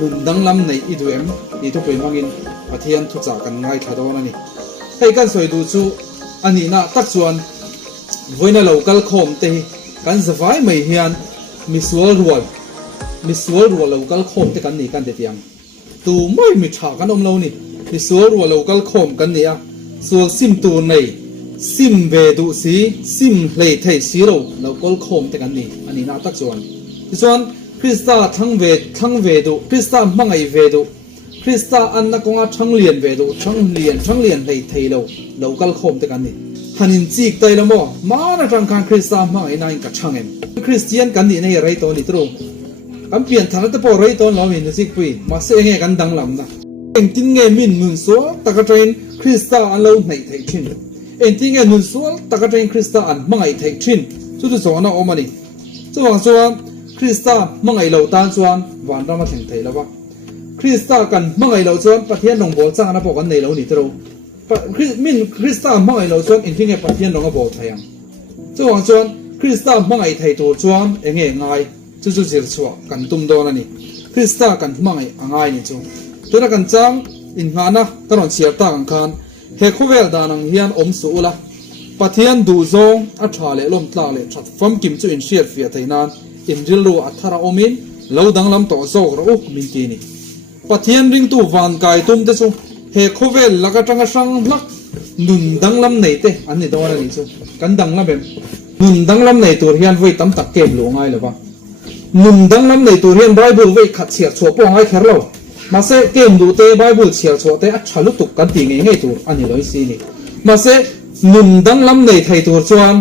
นุ่นดังลำในอีดูเอ็มอีทุกเป็นมังอินประเทศทุกจากกันง่ายทัดนั่นนี่ให้กันสวยดูชูอันนี้นะตักส่วนวันนั้นเรากัลคอมเตะกันสบายไม่เฮียนมิสวอลรัวเรากัลคอมเตะกันนี่กันเดียงตูไม่มีฉากกันอมเรานี่มิสวอลรัวเรากัลคอมกันเนี่ยส่วนซิมตูในซิมเวดูสีซิมเลยไทยสีเรากัลคอมเตะกันนี่อันนี้นะตักส่วนคริสตาทั้งเวดูคริสตามังไอเวดูคริสตาอันนักงาทั้งเลียนเวดูทั้งเลียนเลยไทยเรากัลคอมเตะกันนี่ฮันินจีกไตละมั้งมาในทางการคริสตามังไอนั่งกับช่างเอ็มคริสเตียนกันนี่ในไรตัวนี่ตรงกันเปลี่ยนฐานะตะปอไรตัวเราเห็นสิปุยมาเสียงกันดังลำนะเอ็งทิ้งเงินมินมุนสัวตะกะเทนคริสตาอันเราในไทยชินเอ็งทิ้งเงินมุนสัวตะกะเทนคริสตาอันมังไอไทยชินสุดที่สองนะออกมานี่จะวางส่วนคริสตามังไอเราตานส่วนวันเรามาถึงไทยแล้ววะคริสตากันมังไอเราส่วนประเทศหนองบัวจ้างนะบอกกันในเรานี่ตรงคริสตามังไอเราส่วนเอ็งทิ้งเงินประเทศหนองบัวไทยจะวางส่วนคริสตามังไอไทยตัวส่วนเอ็งง่ายจู่ๆเสียชัวกันตุ้มโดนนี่คริสตากันมังไอง่ายนี่จู่ตัวนักกันจังอินหานะตลอดเชียร์ต่างกันเฮคุเวลดานังเฮียนอมสูละประเทศดูโซอัฐาเลลมตาเลชัดฟัมกิมจู่อินเชียร์เฟียไทยนานอินริลรูอัฐาราอมินเหลาดังลำต่อโซกระอุกมินตีนี่ประเทศริงตูวันกายตุ้มเตจู่เฮคุเวลลักจังสังลักนุนดังลำไหนเตอันนี้ตัวอะไรนี่จู่กันดังลำแบบนุนดังลำไหนตัวเฮียนไว้ตั้มตักเก็บหลวงไงหรือเปล่านุนดังลำในตัวเรียนไบเบิลไว้ขัดเฉียดชัวป้องให้แค่เรามาเสเกมดูเตไบเบิลเฉียดชัวเตอัจฉริตุกกันตีง่ายตัวอันนี้เลยสินี่มาเสนุนดังลำในไทยตัวจวน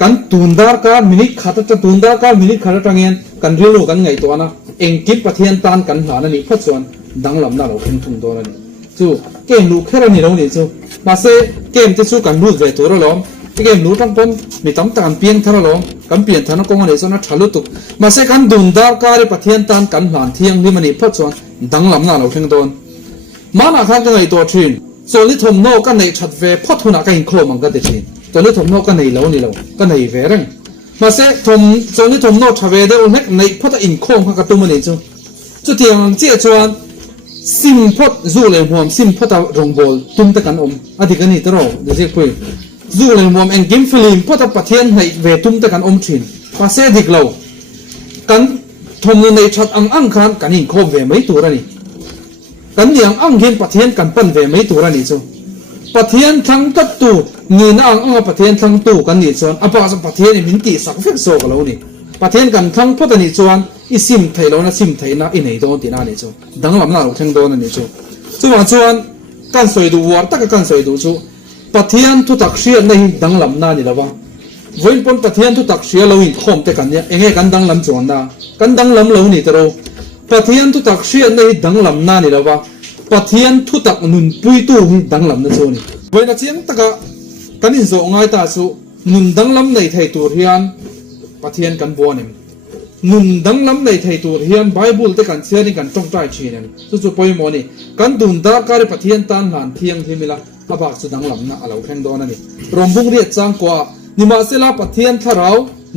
กันตุนดาร์การมินิขัดจะตุนดาร์การมินิขัดจังเงินกันเรียนรู้กันไงตัวนะเองกิบประเทศตานกันหานั่นนี่พัดจวนดังลำน่าเราเป็นทุ่งตัวนั่นนี่จู่เกมรู้แค่เรานี่เราเนี่ยจู่มาเสเกมจะสู้กันรู้เวตัวเราล้อมเกมรู้ทั้งปนมีตั้งแต่การเปลี่ยนท่าเราล้อมกันเปลี่ยนฐานะกองอะไรส่วนนั้นฉลุตุกมาเสกันดุนดาร์การประเทศตานกันหลานเที่ยงนี่มันนี่พัดจวนดังลำน่าเราเพ่งโดนมาหน้าข้างกันไงตัวชินส่วนที่ทมโนกันในชัดเวพัดทุนอะไรกันโครมังกันเด็ดชินตัวนี้ทมโนกันในเหลานี่เรากันในเวรังมาเสทมส่วนที่ทมโนชัดเวเดอุเนกในพัดอินโคมข้างกับตัวมันนี่จู่จุดที่ยังเจ้าจวนซิมพัดจูเลยหัวซิมพัดรองบอลตุ้มตะกันอดีกันนี่ตลอดเดี๋ยวจะคุยจู่เลยหัวเอ็งกิมฟิลิมพัดประเทศในเวตุ้มตะกันชินมาเสดิกเรากันทมในชัดอังคารกันอินโคมเวไม่ตัวนี่กันยังอังเห็นประเทศกันปั้นเวไม่ตัวนี่จู่ประเทศทั้งตัดตัวนี่นะอังประเทศทั้งตัวกันนี่ส่วนอภัสประเทศนี่มินตีสักเฟกโซกันแล้วนี่ประเทศกันทั้งพัฒนิส่วนอิสิมไทยเรานะซิมไทยนะอินไหนโดนตีน่านี่จู่ดังลำน่าเราทั้งโดนนี่จู่ส่วนส่วนการสวยดูวัดตักการสวยดูจู่ประเทศทุกตักเชียในดังลำน่านี่ละวะวันปนประเทศทุกตักเชียเราอินคอมแต่กันเนี่ยเองกันดังลำจวนนะกันดังลำเรานี่ตลอดประเทศทุกตักเชียในดังลำน่านี่ละวะประเทศทุกตักนุนปุยตู้ดังลำนั่นจู่นี่วันนั้นเชียงตะกะกันอินโซง่ายตาสู้นุนดังลำในไทยตัวเรียนประเทศกันบัวเนี่ยนุนดังลำในไทยตัวเรียนไบเบิลแต่กันเชื่อในกันจ้องใจชีเนี่ยจู่ๆปอยมอนี่กันดุนดาการประเทศตานหลานเทียงที่มีละอาบักสุดังลำนะเราแข่งโดนนั่นนี่รวมบุงเรียดจ้างกว่านิมาเซลาประเทศถ้าเรา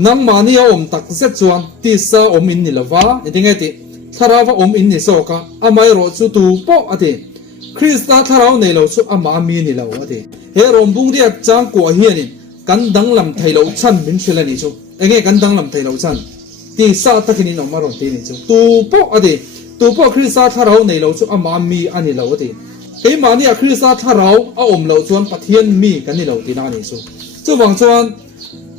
นังมานี่อมตักเสจวนตีซาอมอินนี่ละวะยังไงติถ้าเราว่าอมอินนี่โซกะอาไม่รอจู่ตูโปอะติคริสต์ถ้าเราในเราสู้อามามีนี่ละวะติเฮรวมบุงเรียดจ้างกว่าเฮียนี่กันดังลำไทยเราชันมินเชลนี่จู่ยังไงกันดังลำไทยเราชันตีซาตะกินนอมารอนตีนี่จู่ตูโปอะติตูโปคริสต์ถ้าเราในเราสู้อามามีอันนี้ละวะติไอ้มาเนี่ยคริสต์ถ้าเราเอาอมเราชวนประเทศมีกันนี่เราตีน่านี่สู้จู่บางชวน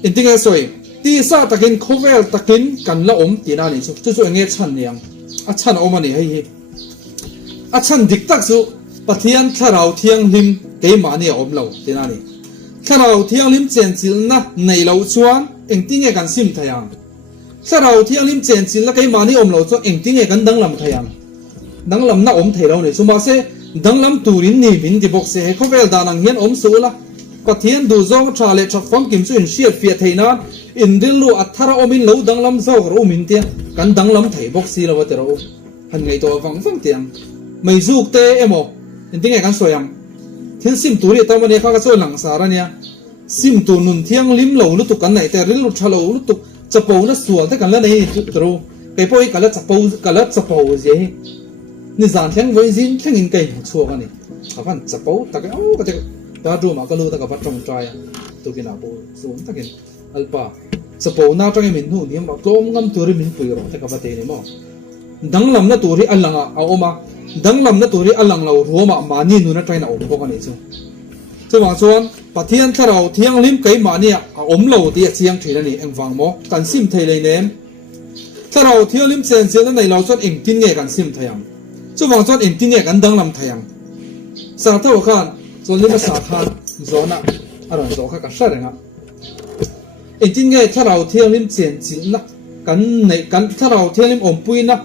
อินทิเกสวยตีซาตะกินโคเวลตะกินกันละอมตีน่านี่สู้จู่ๆเงี้ยชันเนี่ยอาชันอมันนี่ให้อาชันดิกตักสู้ประเทศถ้าเราเที่ยงลิมไอ้มาเนี่ยอมเราตีน่านี่ถ้าเราเที่ยงลิมเจนจิลนะในเราชวนเอ็งติ้งเอกันซิมทยังถ้าเราเที่ยงลิมเจนจิลแล้วไอ้มานี่อมเราชวนเอ็งติ้งเอกันดังลำทยังดังลำน่าอมไทยเราเนี่ยสมมติดังลำตูรินนี่บินที่บอกเสียเขาเวลดานังเฮียนอมสูละประเทศดูโซ่ชาเลชักฟังกิมสุอินเชียเฟียไทยนั้นอินดิลูอัทธาราอมินเหลาดังลำโซ่เรามินเตียกันดังลำไทยบอกสีเราว่าแต่เราหันไงตัวฟังเตียงไม่จูกเตะเอโมอินติ้งเอกันสวยยังที่ซิมตูรีตอนวันนี้เขาก็สวยหลังสารเนี่ยซิมตูนุนเที่ยงลิมเหลาลุตุกันไหนแต่ริลุชาเหลาลุตุจะปูนั่นสวนแต่กันแล้วในตัวไปพอยกันแล้วจะปูกันแล้วจะปูเสีย นี่จานแข็งไว้ซินแข็งอินไก่ชัวกันนี่ข้าพันจะปูตะกันก็จะตาดูมาก็รู้ตะกับพัดตรงใจตัวกินอาปูส่วนตะกินอัลปาจะปูน่าจะมินหูนี่มาโกงงำตัวริมินปุยรอตะกับพัดเตนี่มั้งดังลำน่ะตัวริอัลลังเอาออกมาดังลำน่ะตัวริอัลลังเรารัวมานี่นู่นน่ะใจน่ะอมพวกกันนี่จูจะวางส่วนปะเทียนถ้าเราเที่ยงลิ้มไก่มาเนี่ยอมเราที่เสียงถือนี่เอ็งฟังมั้งกันซิมไทยเลยเนี่ยถ้าเราเที่ยวลิ้มเซนเซียนในเราส่วนเอ็งทิ้งเงี้ยกันซิมไทยจะวางส่วนเอ็งทิ้งเงี้ยกันดังลำไทยสาธุขันส่วนลิ้มสาธารโซน่ะอะไรโซข้าก็ใช่เลยนะเอ็งทิ้งเงี้ยถ้าเราเที่ยวลิ้มเซนซินนะกันในกันถ้าเราเที่ยวลิ้มอมปุยนะ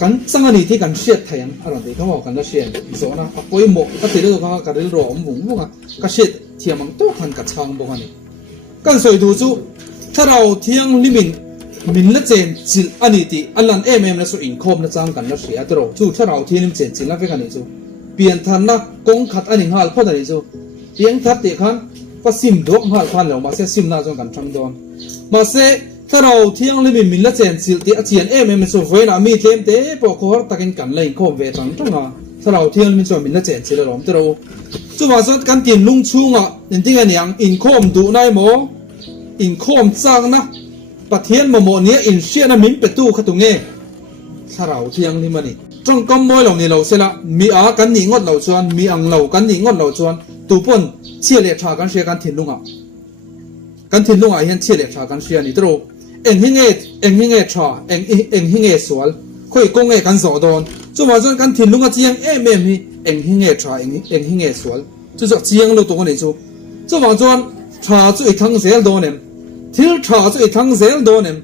กันสังเกตที่กันเสียดไทยอะไรที่เขาบอกกันนะเสียดโซน่ะปุยหมกก็ติดตัวเขากันเรื่องรอมบุ๋งบุ๋งอ่ะก็เสียดเที่ยมันโตขันกับช่างบุกันนี่กันสวยดูจูถ้าเราเที่ยงลิมินมินละเจนจิลอันนี้ที่อันนั้นนะสุอินคมนะจังกันนะเสียตัวจูถ้าเราเที่ยงลิมินเจนจิลแล้วเป็นกันนี่จูเปลี่ยนทันนะกงขัดอันนี้หัลพอดีจูเปลี่ยนทัดตีขันก็ซิมดวงหัลพันแล้วมาเสียซิมน่าจงกันช่างดอนมาเสียถ้าเราเที่ยงลิมินละเจนจิลที่อาเจียนนะสุเวนะมีเทมเตะปอกหัวตะกินกันเลยคมเวทังจังนะถ้าเราเที่ยงลิมินจวนมินละเจนจิลแล้วเราตัวจูว่าส่วนการกินลุงชุงอ่ะอย่างที่กันอย่างอินคมดูในโมอินคมจังนะปะเทียนโมเนี้ยอินเชียนะมินเป็ดตู้ขตุงเงถ้าเราเที่ยงลิมันนี่จ้องก้มมวยเหล่านี้เราเสละมีอากันหนีงดเหล่าชวนมีอังเหล่ากันหนีงดเหล่าชวนตูปนเชี่ยเลี้ยชากันเชียกันถิ่นลุงอ่ะกันถิ่นลุงอ่ะเห็นเชี่ยเลี้ยชากันเชียนี่ตัวเอ็งหิงเงชาเอ็งหิงเงสวลค่อยกงเงกันสอดอนจูว่าส่วนกันถิ่นลุงอ่ะเจียงมีเอ็งหิงเงชาเอ็งหิงเงสวล就是这样了多年就，这往转查出一趟谁多年，听查出一趟谁多年，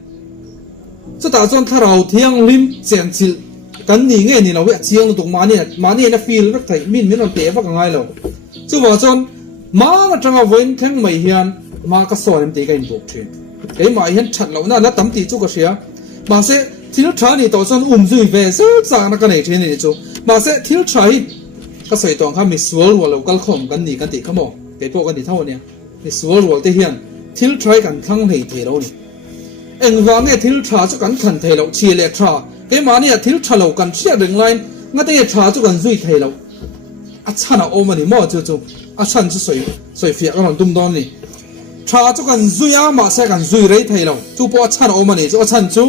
这打算他老天林剪起，跟你爱你老外这样了多马年那 feel 那台面那地方更爱了，这往转马个正好问听没现，马个说人地个人做全，给马现拆了那当地做个啥，马些听查你打算水về sao咋那个哪天你做，马些听查ก็ใส่ตองข้ามีสวลวัวเราก็ข่มกันหนีกันติขโมยไก่พวกกันติเท่านี้มีสวลวัวเทียนทิลทรายกันทั้งในเทเรานี่เอ็งว่าเนี่ยทิลทราจุกันขันเทเราเชียร์เล็กทราไก่มาเนี่ยทิลทราเรากันเชียร์เรื่องไรงั้นแต่ทราจุกันซุยเทเราอาชันเอามาดิมั่วจู่อาชันจะสวยเฟียกันหลังตุ้มดอนนี่ทราจุกันซุยอามาใส่กันซุยไรเทเราจู่พออาชันเอามานี่จู่อาชันจู่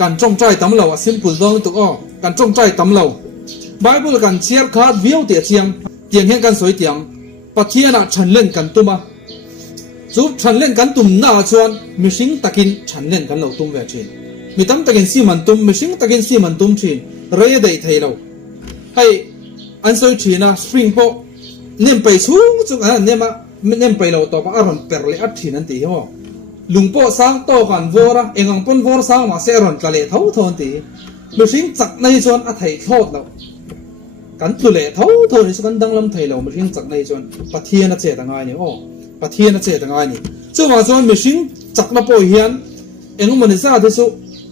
กันจงใจตั้มเราซิมปุลดอนตัวอ้อกันจงใจตั้มเราBible กันเชียร์ขาดวิวเตียเชียงเตียงเห็นกันสวยเตียงปัจเจียนะฉันเล่นกันตุ้มจูบฉันเล่นกันตุ้มหน้าชวนมิสิงตะกินฉันเล่นกันเราตุ้มเวชินมีตั้มตะกินซีมันตุ้มมิสิงตะกินซีมันตุ้มชินเรียได้ไทยเราให้อันสวยชีนะสปริงโปเล่นไปชูจุกอันเนี่ยมาเล่นไปเราต่อไปอารมณ์เปรย์อัดชีนั่นตีเหรอลุงโปสร้างโตกันวอระเองอังปนวอร์สร้างมาเสียรอนกะเลเท่าทนตีมิสิงจักในชวนอัฐิโทษเรากันตุเล่เท่านี้สักดังลำไทยเราไม่ใช่จักในจวนปะเทียนเจตงายนี่โอ้ปะเทียนเจตงายนี่เจ้าว่าจวนไม่ใช่จักมาปอยเฮียนเอ็งมันจะซาที่สุ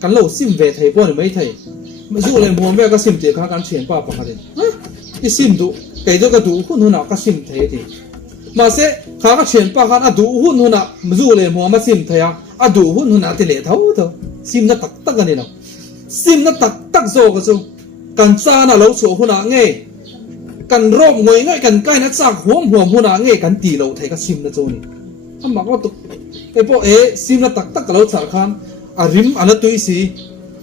กันเราซิมเวทไทยป้อนไม่ไทยไม่สู้เลยมัวแม่ก็ซิมเจขากันเฉียนป้าปะกันฮะอีซิมดูไก่ตัวก็ดูหุ่นหุ่นก็ซิมไทยทีมาเสขาก็เฉียนป้ากันดูหุ่นหุ่นไม่สู้เลยมัวมาซิมไทยดูหุ่นหุ่นที่เล่เท่าซิมน่ะตักกันนี่เนาะซิมน่ะตักโซก็สู้กันซาน่ะเราโฉหุ่นอ่ะเงี้ยกันรอบงวยง่ายกันใกล้นักสักหัวหุ่นอ่ะเงี้ยกันตีเราไทยก็ซิมน่ะโจนี่ถ้าบอกว่าตุไอ้พวกซิมน่ะตักกับเราสารคันริมอันนั้นตุยสี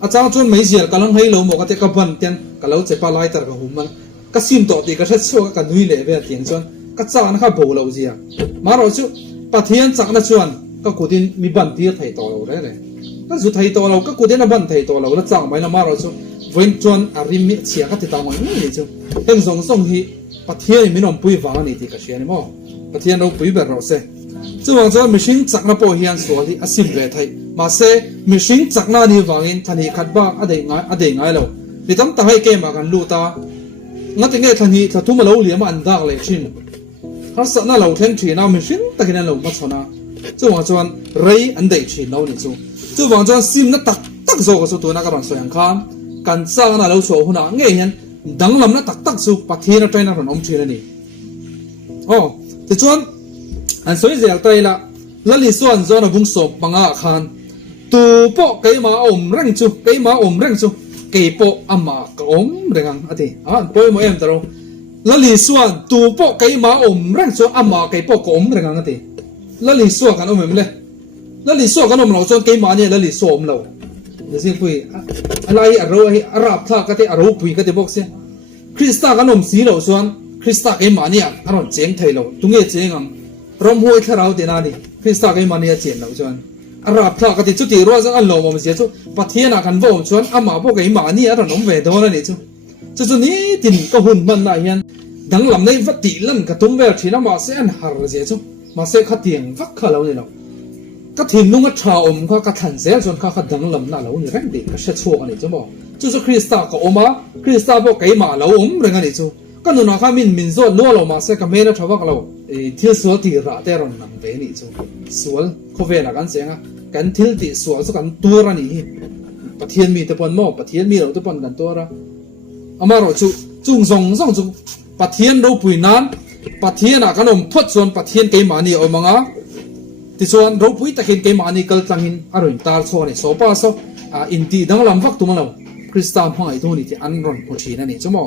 อาจารย์ชวนไม่เสียกันลังให้เราหมกแต่กับวันเตียนกับเราจะปลาไหลตระกับหุ่นมันก็ซิมต่อตีก็ใช้ชัวกันนุยเลยเวทีนชวนก็จ้านะครับโบเราเสียมาเราชูปะเทียนจักนักชวนก็กูดินมีบันที่ไทยต่อเราได้เลยก็สุดไทยต่อเราก็กูดินนับบันไทยต่อเราแล้วจ้างไปแล้วมาเราชูเว้นชวนริมเสียก็ติดตามมันนี่ชูเห็นส่งที่ปะเทียนมีน้องปุยฟังนี่ที่ก็เชียร์นี่มั้งปะเทียนเราปุยแบบเราเสียจู่ว่าจะมิชิงจักนับปอยเฮียนสวนที่อาศิมเวทไทยมาเสมิชิงจักนานี่วางินทันทีขัดบ้าอเดงไงเราดิตั้มตั้งให้เกมมากันลูตางั้นถึงไงทันทีถ้าทุ่มเราเหลี่ยมอันดักเลยชินถ้าสักน่าเราเทนทีน่ามิชิงตะกินเราไม่ชนะจู่ว่าจะเรย์อันเดชินเราเนี่ยจู่ว่าจะซิมน่าตักโซ่ก็สุดตัวนักการสวยงามกันสร้างน่าเราโชว์หุ่นอ่ะเงี้ยเห็นดังลำน่าตักสู้ปะเทียนใจน่าหนอมชีนนี่โอ้แต่ชวนอันสวยเสียใจละแล้วลิส่วนจวนบุ้งศพบังอาคารตูปอกไก่มาอมเร่งจูไก่มาอมเร่งจู po ama ka rengang ati poi mo em taro lali suan tu po kai ma reng so ama kai po ko rengang ati lali suan kan em le lali suan kan lo so kai ma ni lali suan lo ni sin pui alai aro hi arab tha ka te aro pui ka te box se krista kan si lo suan krista kai ma ni aron cheng thai lo tunge cheng ang rom hoi tharau te na ni krista kai ma ni chen lo suan arab tha ka ti chu ti ro za an lo mo se chu pathian a kan vo chuan ama bo kai ma ni aron om ve do na ni chu chu ni tin ko hun man na hian dang lam nei va ti lan ka tum ve thina ma se an har je chu ma se kha tiang vak kha lo ni lo ka thin nung a tha om kha ka than zel chuan kha dang lam na lo ni reng de ka she chu ani chu mo chu krista ko oma krista bo kai ma lo reng ani chu ka nu na kha min zo lo lo ma se ka me na thawak lo thil sual ti ra te ron nam ve ni chu sual kho ve la kan senga kan thil ti sual chu kan tur ani pathian mi te pon mo pathian mi lo te pon kan tora ama ro chu chung zong chu pathian ro pui nan pathian a kanom thot chuan pathian ke mani o manga ti chuan ro pui takin ke mani kal tlangin aroin tar chhoni so pa so in ti dang lam vak tumalo krista hmangai tu ni ti an ron pu thina ni chumo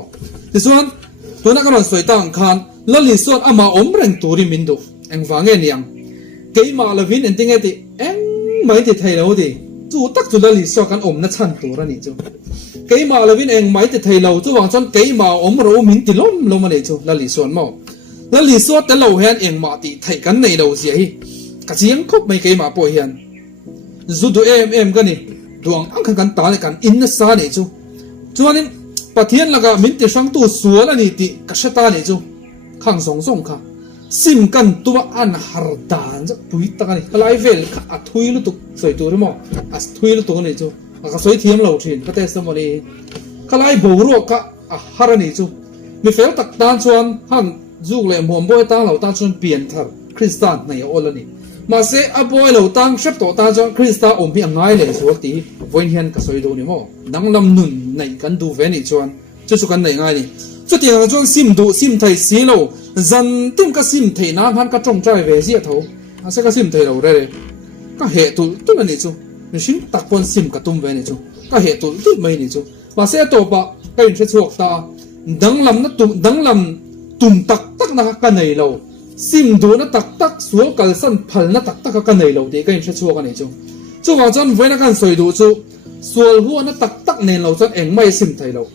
ti chuan tuna karon soitang khan lali suan ama reng turi min du eng wange niang ke ma lovin ending ati eng mai ti thailo di chu tak chu lali so kan na chan tur ani chu ke ma lovin eng mai ti thailo chu wang chan ke ma ro min ti lom ani chu lali suan mo lali so te lo hian eng ma ti thai kan nei lo zi hi ka chiang khop mai ke ma po hian zu du em ka ni duang ang kan ta le kan in na sa ni chu chuanin pathian laga min ti sang tu sual ani ti ka shata ni chu khang song kha sim kan tuma an har dan ja pui ta ni lai vel kha a thui lu tu soi tu mo as thui lu tu ni chu ka soi thiam lo thin ka te sam ni ka lai bo ro ka a har ni chu mi fel tak tan chuan han zuk le mom boy ta lo ta chuan pian thar kristan nei ol ani ma se a boy lo tang shep to ta chuan krista mi angai le so ti voin hian ka soi do ni mo dang lam nun nei kan du ve ni chuan chu kan nei ngai ni chu ti ang chuan sim thai si lo zan tim ka sim thei na han ka tong trai ve zia tho a se ka sim thei lo re ka he tu ni chu ni shin tak pon sim ka tum ve ni chu ka he tu mai ni chu ma se to pa ka in che chuak ta dang lam tum tak na ka nei lo sim du na tak sual kal san phal na tak ka nei lo de ka in che chuak ani chu wa chan ve na kan soi du chu sual hu na tak nen lo chan eng mai sim thei lo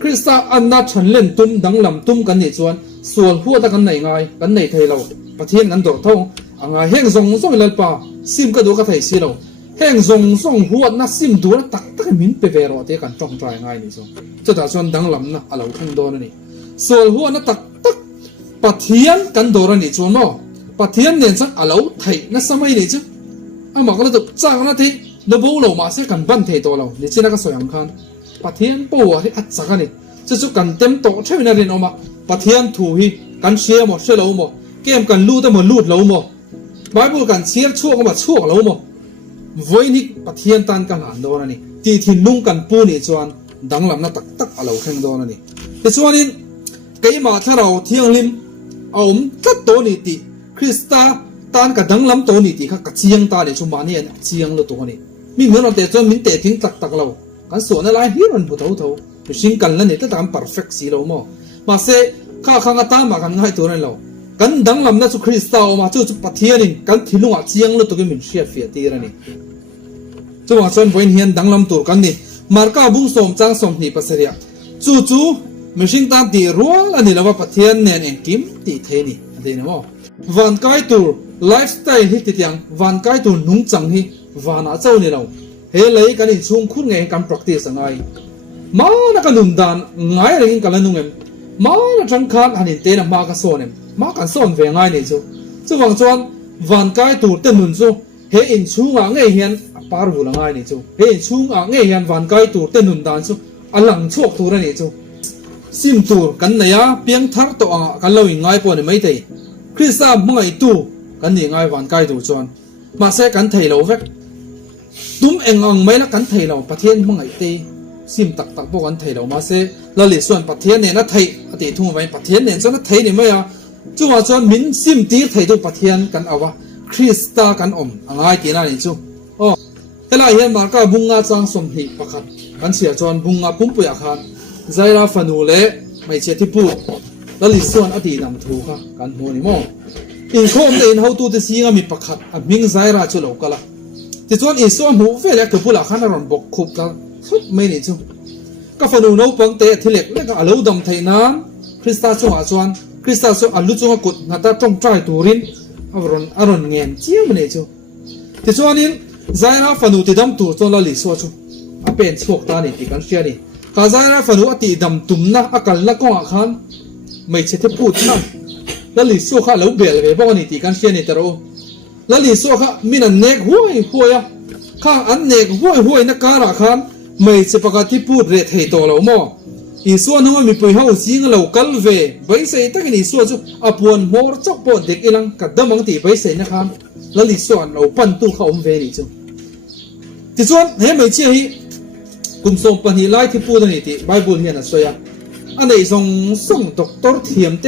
krista anna chanlen tum dang lam tum kan ni chuan sual hu ta kan nei ngai kan nei thei lo pathian kan dor thong anga heng zong lalpa sim ka du ka thei si lo heng zong hu na sim du na tak min pe ve ro te kan tong trai ngai ni chu ta chuan dang lam na alo thang do na ni sual hu na tak pathian kan dor ani chu mo pathian nen chan alo thei na samai ni chu ama ka lu chang na thi lo bo lo ma se kan ban thei to lo ni china ka soyang khan pathian po hi at chaka ni chu kan tem to thewina rin oma pathian thu hi kan share mo she lo mo kem kan lu ta mo lut lo mo bible kan share chuak ma chuak lo mo voinik pathian tan kan han do na ni ti thin nung kan pu ni chuan danglam na tak alo theng do na ni te chuanin keima tharau thiang lim tat to ni ti krista tan ka danglam to ni ti kha ka chiang ta le chu ma ni an chiang lo to ni mi no te chuan min te thing tak lo kan so na lai hi ron bu tho sing kan la ni ta tam perfect si lo mo ma se kha nga ta ma kan ngai to na lo kan danglam na chu krista o ma chu pathian in kan thilunga chiang lo to ke min shia fia ti ra ni chu wa chuan voin hian danglam tur kan ni marka bung som chang som ni pasaria chu mishing tan ti rual ani lawa pathian nen en kim ti the ni ade na mo van kai tur lifestyle hi ti tiang van kai tur nung chang hi wana chau ni lo he lei kan in chung khun nge kan practice angai ma na kan nun dan ngai ring kan lanung em ma na thang khan hanin te na ma ka son em ma kan son ve ngai ni chu wang chuan van kai tur te nun chu he in chunga nge hian par hu la ngai ni chu he in chunga nge hian van kai tur te nun dan chu alang chok tur ani chu sim tur kan na ya piang thar to anga kan lo ngai po ni mai thei krista mangai tu kan ni ngai van kai tu chuan ma se kan thei lo vek tum engang mai la kan thei lo pathian mangai te sim tak po kan thei lo ma se la le suan pathian ne na thei ati thung vai pathian ne chuan thei ni mai a chuwa chuan min sim tir thei tu pathian kan awa krista kan angai ti na ni chu o hela hian marka bunga chang som hi pakhat กันเสียจวนบุงอาปุ่มปุยอาคารใจราฟันูเล่ไม่เชื่อที่พูดแล้วลิส่วนอดีตนำถูกค่ะกันหัวนี่มองอินโคมเดินเขาตัวที่สิ่งมีประคัดมิงใจราจุลกละที่จวนอิส่วนหูเฟลกับผู้หลักขันรอนบกคุบกันทุกไม่นี่จูก็ฟันูโนปังเตะที่เล็กเล็กอาลูดำไทยน้ำคริสตัลจงอาจวนคริสตัลจงอาลูจงกุดนัดตรงใจตูรินอารอนเงียนเจียมนี่จูที่จวนนี้ใจราฟันูที่ดำตัวจนละลิส่วนจูอาเป็นโชคตานี่ที่กันเชียนี่ข้าใจราฟันูอติดำตุ่มนะอาการละก้องอาคารไม่ใช่ที่พูดนั่นแล้วลิส่วนข้าแล้วเบลเลยบอกว่านี่ที่กันเชียนี่แต่เราแล้วลิส่วนข้ามีนั่นเนกห้วยข้าอันเนกห้วยนักการอาคารไม่ใช่ประกาศที่พูดเรื่องให้ตัวเราหม้ออีส่วนนึงมีปุยเขาสิ่งเราคัลเวไปใส่ตั้งนี่ส่วนจุอปวนมอร์จักปอดเด็กอีหลังกัดดมังตีไปใส่นะครับแล้วลิส่วนเราปั้นตู้เขาอมเวนี่จุที่ส่วนเห็นไม่เชื่อฮีกุมส่งปัญหาไล่ที่พูดนี่ที่ไบเบิลเฮียนะสวยอันนี้ส่งด็อกเตอร์เทียมเต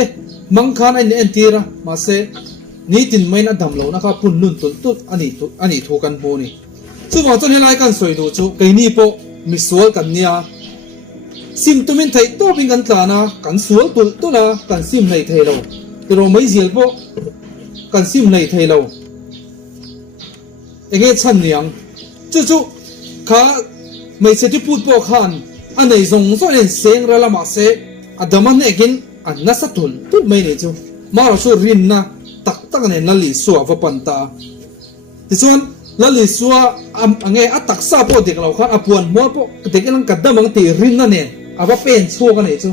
มังคันอันนี้อันที่ระมาเสนี่ตินไม่น่าดำเรานะครับปุ่นนุ่นตุนอันนี้ถูกกันโบนี่จู่ว่าจนให้ไล่กันสวยดูจู่ไก่นี่โปมิสวลกันเนี่ยซิมตุมินไทยตัวเป็นกันตานะกันสวลตุนะกันซิมในไทยเราแต่เราไม่เสียโปกันซิมในไทยเราเองชันเนี่ยจู่ข้าไม่ใช่ที่พูดโปขันอันไหนส่งส่วนเสียงระละมาเสอดมันเองอันนั้นสัตุลตุไม่เนี่ยจู่มาเราสู้รินนะตักเนี่ยนั่นลิสัวว่าปันตาที่ส่วนแล้วลิสัวไงตักซาโปเด็กเราข้าอปวนมัวโปเด็กนั่งกัดดมังตีรินนั่นเนี่ยอาว่าเป็นชั่วกันเนี่ยจู่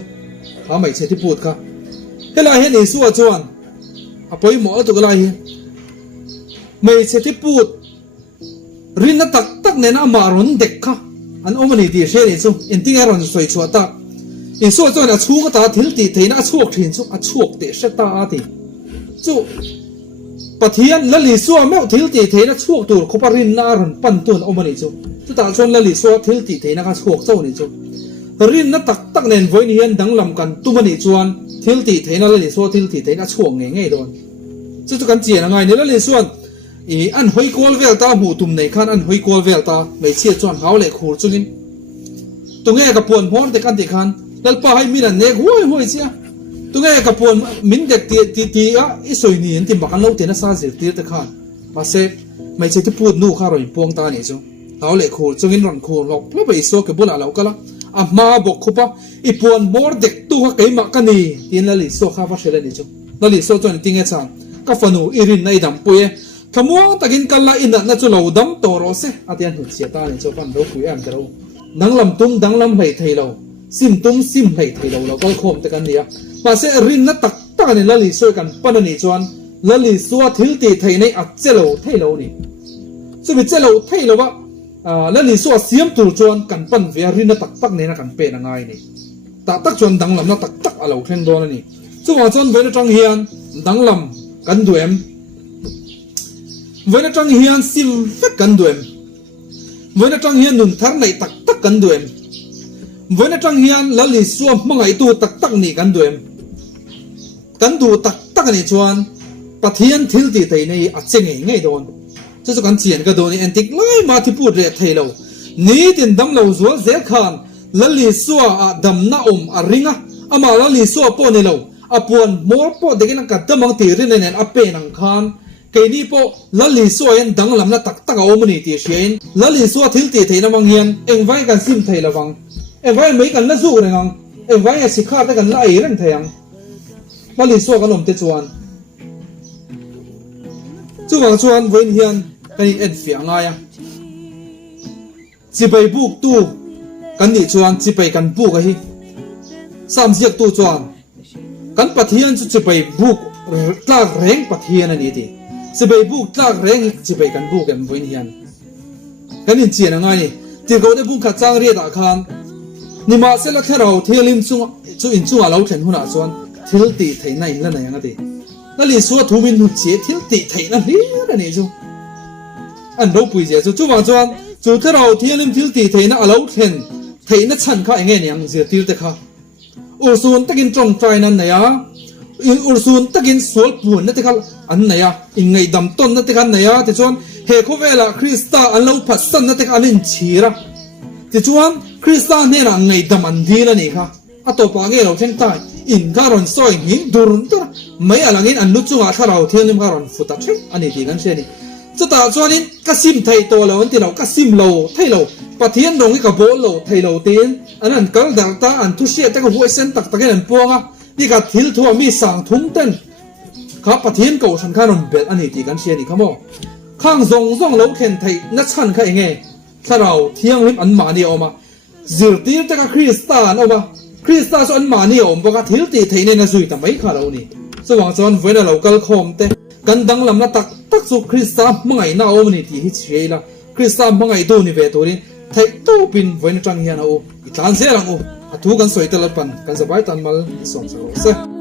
ข้าไม่ใช่ที่พูดค่ะเฮ้ยเราเห็นลิสัวจวนอปอยหมอตัวกันอะไรไม่ใช่ที่พูดรินนั่นตักเนี่ยน่ามารุนเด็กค่ะอันอมันนี่ดีเช่นี่จู่อินทิงให้เราสวยชัวตาลิสัวจวนอ่ะชั่วก็ตาทิลตีเทน่าชั่วทิ้งจู่อ่ะชั่วเตะเสตาอาทิจู่ปะเทียนละลิสัวแมวทิลตีเทน่าชั่วตัวขบรินนารันปั่นตัวอมันนี่จู่จู่ตาชวนละลิสัวทิลตีเทน่าชั่วเจ้านี่จู่รินนั่นตักเนี่ยไว้นี่ยันดังลำกันตุมันนี่จวนทิลตีเทน่าละลิสัวทิลตีเทน่าชั่วเงี้ยโดนจู่กันเจียนไงเนี่ยละลิสัวอันหอยกอลเวลตาหูตุ่มในขันอันหอยกอลเวลตาไม่เชี่ยจวนเขาเลยขูดจุกินตรงนี้กับปวนพอนแต่กันติขันแล้วป้าให้มีนั่นเนกห้วยเชี่ยตรงนี้กับปวนมินเด็กตีอ่ะอีสวยนี่อันที่บักันเล่าเตนะซาเสียตีแต่ขันมาเสกไม่ใช่ที่พูดนู่ข้ารอยพวงตาเนี่ยจ้ะเขาเลยขูดจุกินรันขูดหลอกแล้วไปโซ่กับบุหรี่เราก็ละอ่ะมาบอกคุปะอีปวนมอร์เด็กตัวเขาไก่มากันนี่ตีนละลิโซ่ข้าว่าเชลนี่จ้ะละลิโซ่จวนติงเงชันกับฟันูอีรินในดำปุยขมัวตะกินกันละอินนั่นจู่เราดำโตรสอาทิตย์หุ่นเสียตาเนี่ยเจ้าฟันเราคุยแอมเจ้าดังลำตุ้มดังลำไหลไทยเราซิมตุ้มซิมไหลไทยเราก็โคมตะกันเนี่ยมาเสรินนัดตักเนี่ยละลิสวยกันปันนี่จวนละลิสวทิลตีไทยในอัจเจเราไทยเรานี่สุดเจเราไทยเราวะละลิสวเสียมตูจวนกันปันเวียรินนัดตักเนี่ยนะกันเป็นยังไงนี่ตักจวนดังลำนัดตักเราเทนโดนนี่จู่ว่าจวนเวลจังเฮียนดังลำกันด้วยเวลาจังเฮียนซิมฟักกันด้วยเวลาจังเฮียนนุ่นทางไหนตักกันด้วยเวลาจังเฮียนละลิสัวมังไอตัวตักนี่กันด้วยกันดูตักนี่ชวนปะเทียนทิลตีไทยในอัจเจงไงโดนจะสุกันเจียนก็โดนแอนติกไล่มาที่พูดเรื่องไทยเรานี่ตินดำเราสัวเสียขานละลิสัวดำน้าริงะอามาละลิสัวปนเราปวนมอร์ปอเด็กนักกัดดำมังตีรินเนี่ยอเปนังคานไก่นี่พอละลิสัวยันดังลำนัดตักเอามันนี่ตีเชียนละลิสัวทิลตีไทยน้ำมังเฮียนเอ็งไว้กันซิมไทยละวังเอ็งไว้ไม่กันละสู้เลยงังเอ็งไว้สิขาดได้กันละเรื่องไทยยังละลิสัวกันลมเตจวนจู่วังจวนเวียนเฮียนกันนี่เอ็ดเฟียงไงอ่ะจีไปบุกตู้กันนี่จวนจีไปกันบุกกันฮีสามเสียกตู้จวนกันปะเทียนจีไปบุกตากแรงปะเทียนนี่ทีจะไปบุกตากแรงจะไปกันบุกกันวันนี้กันนี่เจียนยังไงนี่ที่เขาได้บุกขัดจ้างเรียดอาคารนี่มาเสร็จแล้วแค่เราเที่ยวริมจู่อินจู่เราเห็นหัวหน้าส่วนทิลตีไทยในแล้วไหนยังไงทีนั่นลิสัวทูวินหุ่นเจียทิลตีไทยนั่นนี่จู่อันเราปุยเจียจู่ว่าส่วนจู่ที่เราเที่ยวริมทิลตีไทยนั่นเราเห็นไทยนั่นฉันข้าเองเนี่ยยังเสียทิลแต่ข้าส่วนตะกินตรงใจนั่นไหนอ่ะอุลซูนตะกินสวลปูนนั่นที่เขาอันไหนอ่ะอิงไงดำต้นนั่นที่เขาไหนอ่ะที่ชวนเฮโคเวล่าคริสตาอันเราพัดสันนั่นที่เขาอันนี้ชีระ ti chuan Christian ne na ngai daman di la ni kha atopa nge lo theng tai in ka ron soi hin durun ta mai alangin an lu chunga tharau thianim ka ron futa thei ani ti kan se ni chata chuanin ka sim thei to lo an ti lo ka sim lo thei lo pathian dong ka bol lo thei lo tin anan kal dar ta an thu sia ta ka hu sen tak tak an puanga ni ka thil thua mi sang thung ten ka pathian ko san kha ron bel ani ti kan se ni khamo khang zong lo khen thei na chan kha enge tharau thiang lim an ma ni oma zir tir ta ka Christian oma Christian so an ma ni om ba ka thil ti thei ne na zui ta mai kha lo ni so wang chon voina local khom te kan dang lam na tak chu Christian mangai na om ni ti hi chheila Christian mangai do ni ve to rin thei to pin voina tang hian o itlan se rang o athu kan soitel pan kan zabai tan mal som sa se